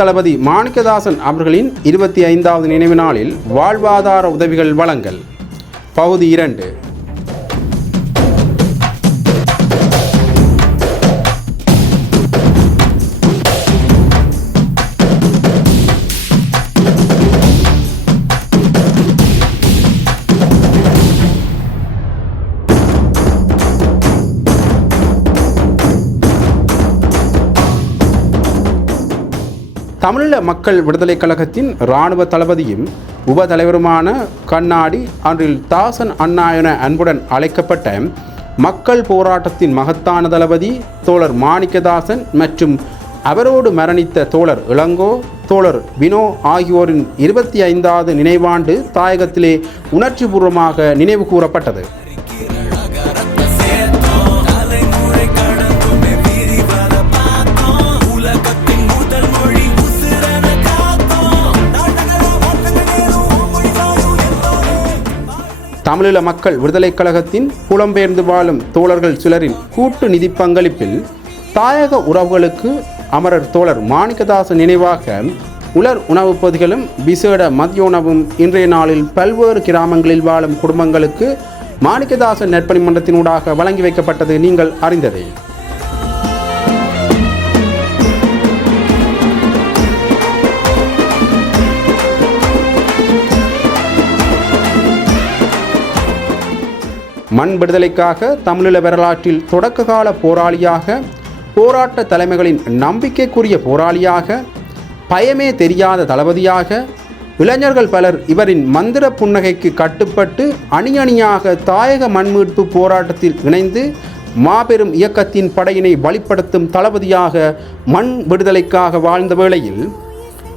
தளபதி மாணிக்கதாசன் அவர்களின் இருபத்தி ஐந்தாவது நினைவு நாளில் வாழ்வாதார உதவிகள் வழங்கல். பகுதி இரண்டு. தமிழீழ மக்கள் விடுதலைக் கழகத்தின் இராணுவ தளபதியும் உப தலைவருமான கண்ணாடி அன்றில் தாசன் அண்ணா என அன்புடன் அழைக்கப்பட்ட மக்கள் போராட்டத்தின் மகத்தான தளபதி தோழர் மாணிக்கதாசன் மற்றும் அவரோடு மரணித்த தோழர் இளங்கோ தோழர் வினோ ஆகியோரின் இருபத்தி ஐந்தாவது நினைவாண்டு தாயகத்திலே உணர்ச்சிபூர்வமாக நினைவு கூறப்பட்டது. தமிழீழ மக்கள் விடுதலைக் கழகத்தின் புலம்பெயர்ந்து வாழும் தோழர்கள் சிலரின் கூட்டு நிதி பங்களிப்பில் தாயக உறவுகளுக்கு அமரர் தோழர் மாணிக்கதாசன் நினைவாக உலர் உணவுப் பொதிகளும் விசேட மதிய உணவும் இன்றைய நாளில் பல்வேறு கிராமங்களில் வாழும் குடும்பங்களுக்கு மாணிக்கதாசன் நற்பணி மன்றத்தினூடாக வழங்கி வைக்கப்பட்டது நீங்கள் அறிந்ததே. மண் விடுதலைக்காக தமிழீழ வரலாற்றில் தொடக்க கால போராளியாக போராட்ட தலைமைகளின் நம்பிக்கைக்குரிய போராளியாக பயமே தெரியாத தளபதியாக இளைஞர்கள் பலர் இவரின் மந்திர புன்னகைக்கு கட்டுப்பட்டு அணி அணியாக தாயக மண்மீட்பு போராட்டத்தில் இணைந்து மாபெரும் இயக்கத்தின் படையினை வழிப்படுத்தும் தளபதியாக மண் விடுதலைக்காக வாழ்ந்த வேளையில்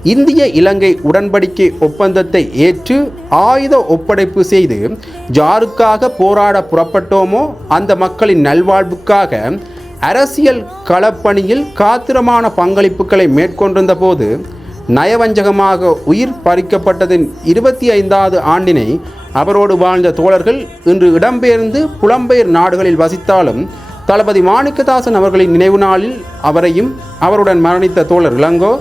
இந்திய இலங்கை உடன்படிக்கை ஒப்பந்தத்தை ஏற்று ஆயுத ஒப்படைப்பு செய்து ஜாருக்காக போராட புறப்பட்டோமோ அந்த மக்களின் நல்வாழ்வுக்காக அரசியல் களப்பணியில் காத்திரமான பங்களிப்புகளை மேற்கொண்டிருந்த போது நயவஞ்சகமாக உயிர் பறிக்கப்பட்டதின் இருபத்தி ஐந்தாவது ஆண்டினை அவரோடு வாழ்ந்த தோழர்கள் இன்று இடம்பெயர்ந்து புலம்பெயர் நாடுகளில் வசித்தாலும் தளபதி மாணிக்கதாசன் அவர்களின் நினைவு நாளில் அவரையும் அவருடன் மரணித்த தோழர் இளங்கோ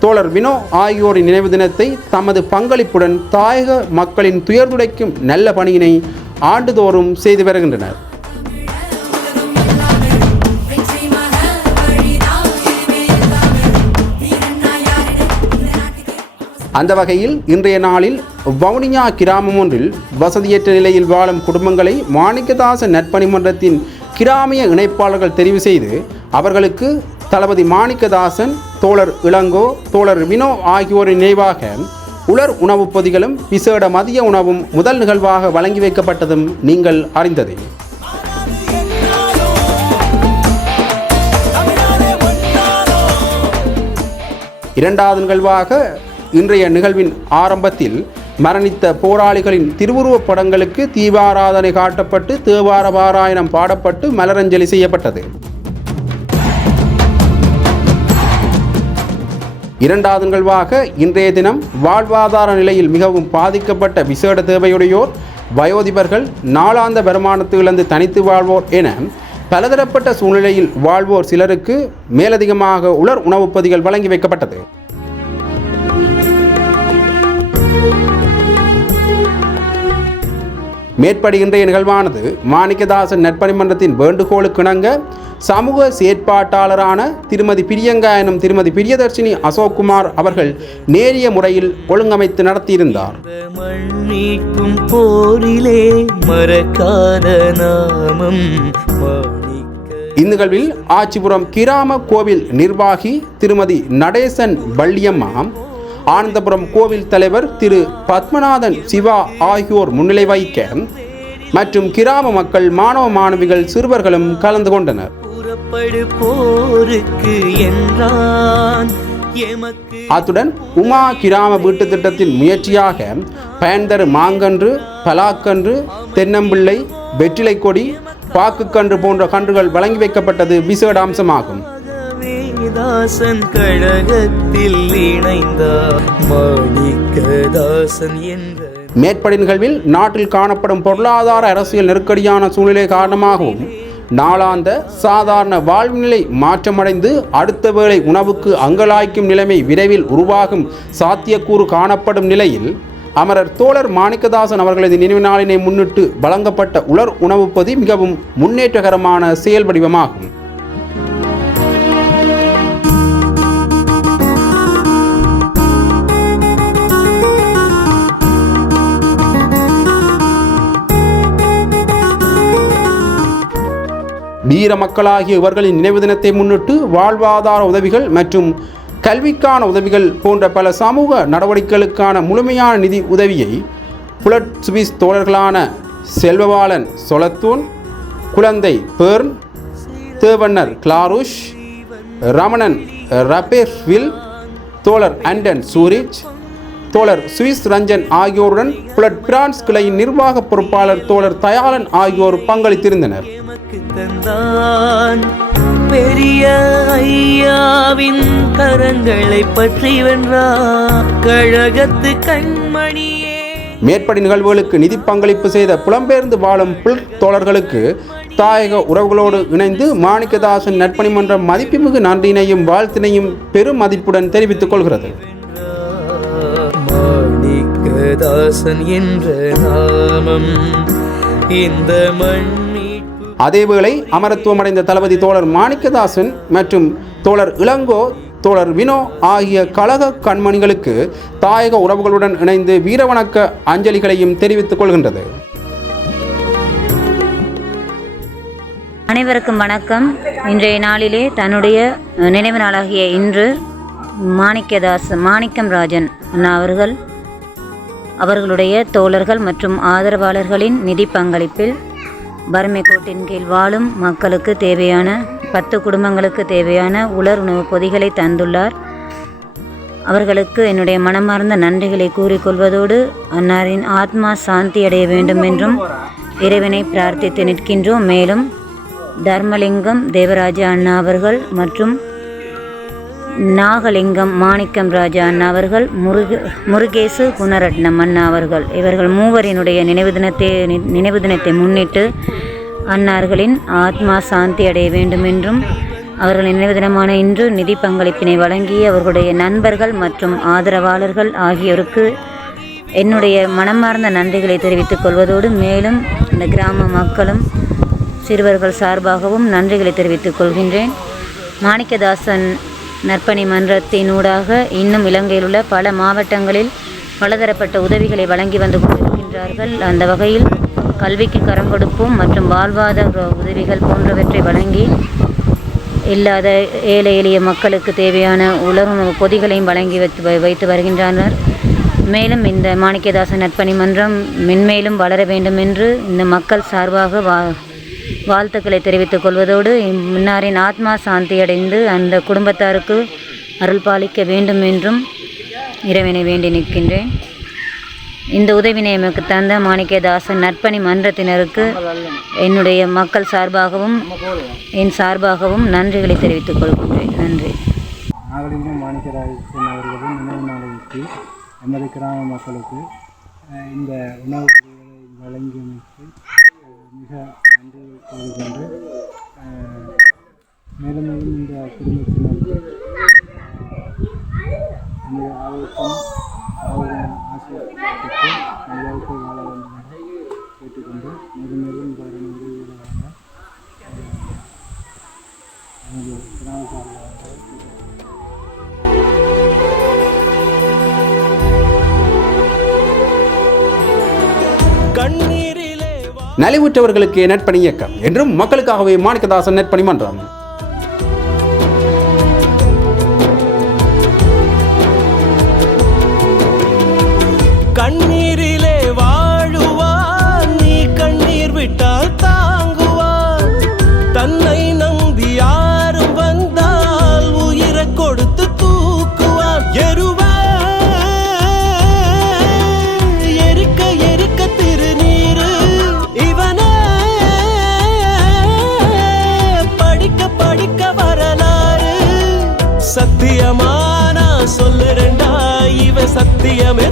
தோழர் வினோ ஆகியோரின் நினைவு தினத்தை தமது பங்களிப்புடன் தாயக மக்களின் துயர்துடைக்கும் நல்ல பணியினை ஆண்டுதோறும் செய்து வருகின்றனர். அந்த வகையில் இன்றைய நாளில் வவுனியா கிராமம் ஒன்றில் வசதியற்ற நிலையில் வாழும் குடும்பங்களை மாணிக்கதாச நற்பணிமன்றத்தின் கிராமிய இணைப்பாளர்கள் தெரிவு செய்து அவர்களுக்கு தளபதி மாணிக்கதாசன் தோழர் இளங்கோ தோழர் வினோ ஆகியோரின் நினைவாக உலர் உணவுப் பொதிகளும் விசேட மதிய உணவும் முதல் நிகழ்வாக வழங்கி வைக்கப்பட்டதும் நீங்கள் அறிந்ததே. இரண்டாவது நிகழ்வாக இன்றைய நிகழ்வின் ஆரம்பத்தில் மரணித்த போராளிகளின் திருவுருவப் படங்களுக்கு தீபாராதனை காட்டப்பட்டு தேவார பாராயணம் பாடப்பட்டு மலரஞ்சலி செய்யப்பட்டது. இரண்டாவது நிகழ்வாக இன்றைய தினம் வாழ்வாதார நிலையில் மிகவும் பாதிக்கப்பட்ட விசேட தேவையுடையோர் வயோதிபர்கள் நாளாந்த வருமானத்திலிருந்து இழந்து தனித்து வாழ்வோர் என பலதரப்பட்ட சூழ்நிலையில் வாழ்வோர் சிலருக்கு மேலதிகமாக உலர் உணவுப்பதிகள் வழங்கி வைக்கப்பட்டது. மேற்படி இன்றைய நிகழ்வானது மாணிக்கதாசன் நற்பணிமன்றத்தின் வேண்டுகோளுக்கு இணங்க சமூக செயற்பாட்டாளரான திருமதி பிரியங்கா எனும் திருமதி பிரியதர்ஷினி அசோக்குமார் அவர்கள் நேரிய முறையில் ஒழுங்கமைத்து நடத்தியிருந்தார். போரிலே மறக்காத நாமம் மாணிக்க இந்நிகழ்வில் ஆச்சிபுரம் கிராம கோவில் நிர்வாகி திருமதி நடேசன் வள்ளியம்மா ஆனந்தபுரம் கோவில் தலைவர் திரு பத்மநாதன் சிவா ஆகியோர் முன்னிலை வகிக்க மற்றும் கிராம மக்கள் மாணவ மாணவிகள் சிறுவர்களும் கலந்து கொண்டனர். அத்துடன் உமா கிராம வீட்டு திட்டத்தின் முயற்சியாக பயன்தரு மாங்கன்று பலாக்கன்று தென்னம்பிள்ளை வெற்றிலை கொடி பாக்குக்கன்று போன்ற கன்றுகள் வழங்கி வைக்கப்பட்டது விசேட அம்சமாகும். மாணிக்கதாசன் கழகத்தில் இணைந்தார். மாணிக்கதாசன் என்ற மேற்படி நிகழ்வில் நாட்டில் காணப்படும் பொருளாதார அரசியல் நெருக்கடியான சூழ்நிலை காரணமாகவும் நாளாந்த சாதாரண வாழ்வு நிலை மாற்றமடைந்து அடுத்த வேளை உணவுக்கு அங்கலாய்க்கும் நிலைமை விரைவில் உருவாகும் சாத்தியக்கூறு காணப்படும் நிலையில் அமரர் தோழர் மாணிக்கதாசன் அவர்களது நினைவு நாளினை முன்னிட்டு வழங்கப்பட்ட உலர் உணவுப்பதி மிகவும் முன்னேற்றகரமான செயல் வடிவமாகும். வீர மக்களாகிய இவர்களின் நினைவு தினத்தை முன்னிட்டு வாழ்வாதார உதவிகள் மற்றும் கல்விக்கான உதவிகள் போன்ற பல சமூக நடவடிக்கைகளுக்கான முழுமையான நிதி உதவியை புலட் சுவிஸ் தோழர்களான செல்வபாலன் சொலத்தூன் குழந்தை பேர்ன் தேவண்ணர் கிளாருஷ் ரமணன் ரபேர்வில் தோழர் அண்டன் சூரிச் தோழர் சுவிஸ் ரஞ்சன் ஆகியோருடன் புலட் பிரான்ஸ் கிளையின் நிர்வாக பொறுப்பாளர் தோழர் தயாளன் ஆகியோர் பங்களித்திருந்தனர். எமக்கு தந்தான். பெரிய ஐயாவின் கரங்களை பற்றி வென்றார் கழகத்து கண்மணியே. மேற்படி நிகழ்வுகளுக்கு நிதி பங்களிப்பு செய்த புலம்பெயர்ந்து வாழும் புல் தோழர்களுக்கு தாயக உறவுகளோடு இணைந்து மாணிக்கதாசன் நற்பணிமன்றம் மதிப்புமிகு நன்றியினையும் வாழ்த்தினையும் பெரும் மதிப்புடன் தெரிவித்துக் கொள்கிறது. மாணிக்கதாசன் என்ற நாமம் இந்த மண்மீட்பு அதேவேளை அமரத்துவமடைந்த தளபதி தோழர் மாணிக்கதாசன் மற்றும் தோழர் இளங்கோ தோழர் வினோ ஆகிய கழக கண்மணிகளுக்கு தாயக உறவுகளுடன் இணைந்து வீரவணக்க அஞ்சலிகளையும் தெரிவித்துக் கொள்கின்றது. அனைவருக்கும் வணக்கம். இன்றைய நாளிலே தன்னுடைய நினைவு நாளாகிய இன்று மாணிக்கதாஸ் மாணிக்கம் ராஜன் அண்ணா அவர்கள் அவர்களுடைய தோழர்கள் மற்றும் ஆதரவாளர்களின் நிதி பங்களிப்பில் வறுமை கோட்டின் கீழ் வாழும் மக்களுக்கு தேவையான பத்து குடும்பங்களுக்கு தேவையான உலர் உணவுப் பொதிகளை தந்துள்ளார். அவர்களுக்கு என்னுடைய மனமார்ந்த நன்றிகளை கூறிக்கொள்வதோடு அன்னாரின் ஆத்மா சாந்தி அடைய வேண்டும் என்றும் இறைவனை பிரார்த்தித்து நிற்கின்றோம். மேலும் தர்மலிங்கம் தேவராஜா அண்ணா அவர்கள் மற்றும் நாகலிங்கம் மாணிக்கம் ராஜா அண்ணா அவர்கள் முருக முருகேசு குணரட்னம் அண்ணா அவர்கள். இவர்கள் மூவரினுடைய நினைவு தினத்தை நி- நினைவு தினத்தை முன்னிட்டு அன்னார்களின் ஆத்மா சாந்தி அடைய வேண்டும் என்றும் அவர்கள் நினைவு தினமான இன்று நிதி பங்களிப்பினை வழங்கி அவர்களுடைய நண்பர்கள் மற்றும் ஆதரவாளர்கள் ஆகியோருக்கு என்னுடைய மனமார்ந்த நன்றிகளை தெரிவித்துக் கொள்வதோடு மேலும் இந்த கிராம மக்களும் சிறுவர்கள் சார்பாகவும் நன்றிகளை தெரிவித்துக் கொள்கின்றேன். மாணிக்கதாசன் நற்பணி மன்றத்தினூடாக இன்னும் இலங்கையில் உள்ள பல மாவட்டங்களில் பலதரப்பட்ட உதவிகளை வழங்கி வந்து கொண்டிருக்கின்றார்கள். அந்த வகையில் கல்விக்கு கரம் கொடுப்போம் மற்றும் வாழ்வாதார உதவிகள் போன்றவற்றை வழங்கி இல்லாத ஏழை எளிய மக்களுக்கு தேவையான உலகம் பொதிகளையும் வழங்கி வைத்து வைத்து வருகின்றனர் மேலும் இந்த மாணிக்கதாசன் நற்பணி மன்றம் மென்மேலும் வளர வேண்டும் என்று இந்த மக்கள் சார்பாக வா வாழ்த்துக்களை தெரிவித்துக் கொள்வதோடு முன்னாரின் ஆத்மா சாந்தியடைந்து அந்த குடும்பத்தாருக்கு அருள் பாலிக்க வேண்டும் என்றும் இறைவனை வேண்டி நிற்கின்றேன். இந்த உதவினை எமக்கு தந்த மாணிக்கதாசன் நற்பணி மன்றத்தினருக்கு என்னுடைய மக்கள் சார்பாகவும் என் சார்பாகவும் நன்றிகளை தெரிவித்துக் கொள்கின்றேன். நன்றி. நாகலிங்கம் மாணிக்கராஜன் அவர்களின் நினைவு நாளைக்கு எமது கிராம மக்களுக்கு இந்த உணவு வழங்கியமைக்கு மிக நன்றி கூறுகின்ற அஹ், மேலும் மேலும் இந்த குடும்பத்தினர் இந்த அவருக்கும் அவரின் ஆசிரியர்களுக்கு நல்வாழ்க்கை வாழ வேண்டும் என கேட்டுக்கொண்டு மேலும் மேலும் இவ்வாறு உதவிகளை வழங்க கிராம சார்பாக நலிவுற்றவர்களுக்கு நட்பணி இயக்கம் என்றும் மக்களுக்காகவே மாணிக்கதாசன் நற்பணி மன்றம். Envíame